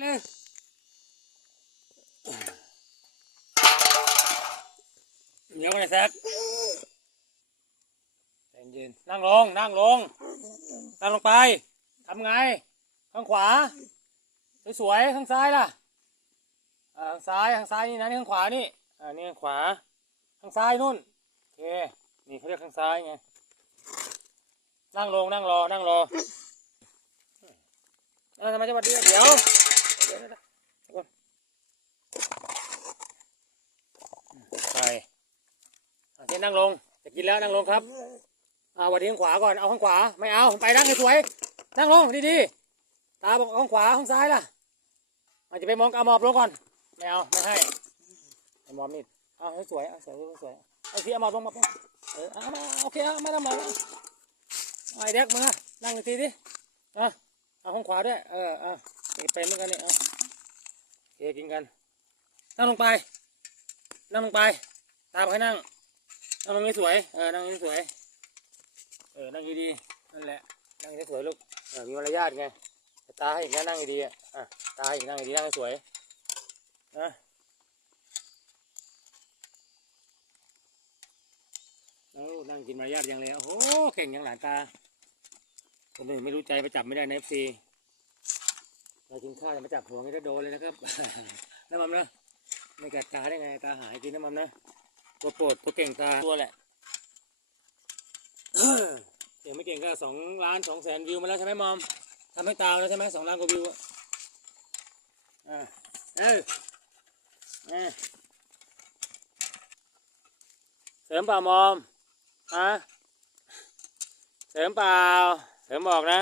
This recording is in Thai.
เลยเดี๋ยวกันเลยแซกใจเย็นนั่งลง นั่งลง นั่งลงไป ทำไง ข้างขวา สวยๆ ข้างซ้ายล่ะข้างซ้าย ข้างซ้ายนี่นะ นี่ข้างขวานี่ อ่า นี่ข้างขวา ข้างซ้ายนู่น โอเค นี่เขาเรียกข้างซ้ายไง นั่งลง นั่งรอ นั่งรอเออทำไมจะมาดีเดี๋ยว เดี๋ยวเดี๋ยวเดี๋ยวเดี๋ยวก่อนไปเอาเช่ นนั่งลง จะกินแล้วนั่งลงครับเอาวันนี้ข้างขวาก่อน เอาข้างขวา ไม่เอา ไปนั่งให้สวย นั่งลงดีๆ ตาบอกข้างขวาข้างซ้ายล่ะอาจจะไปมองเอาหมอบลงก่อน ไม่เอา ไม่ให้ไอ้หมอบนี่เอาให้สวย เอาสวยสวยเอาทีเอาหมอบลงมอบลงเออเอามาโอเคเอาไม่ต้องหมอบลงเอาไอ้เด็กมึงอะนั่งอีกทีดิเอาเอาข้างขวาด้วย เออเอาเป็นเหมือนกันนี่เอาโอเคกินกัน นั่งลงไป นั่งลงไป ตามให้นั่ง นั่งลงให้สวย เออ นั่งให้สวย เออ นั่งดีๆนั่นแหละ นั่งให้สวยลูก เออ มีมารยาทไง ตาให้อีกนะนั่งดีๆอะอะตาให้อีกนั่งดีๆนั่งให้สวยนะแล้วนั่งกินมารยาทยังเลย โอ้โหเก่งยังหลานตา คนอื่นไม่รู้ใจไปจับไม่ได้ในเอฟซีเรากินข้าวจะมาจับหัวงี้ก็โดนเลยนะครับน้ำมันนะไม่กัดตาได้ไง ตาหายกินน้ำมันนะ ตัวโปรดตัวเก่งตาตัวแหละเก่งไม่เก่งก็สองล้านสองแสนวิวมาแล้วใช่ไหมมอมทำให้ตามแล้วใช่ไหมสองล้านกว่าวิวอะอ่าเออเออเสริมเปล่ามอมฮะเสริมเปล่าเสริมบอกนะ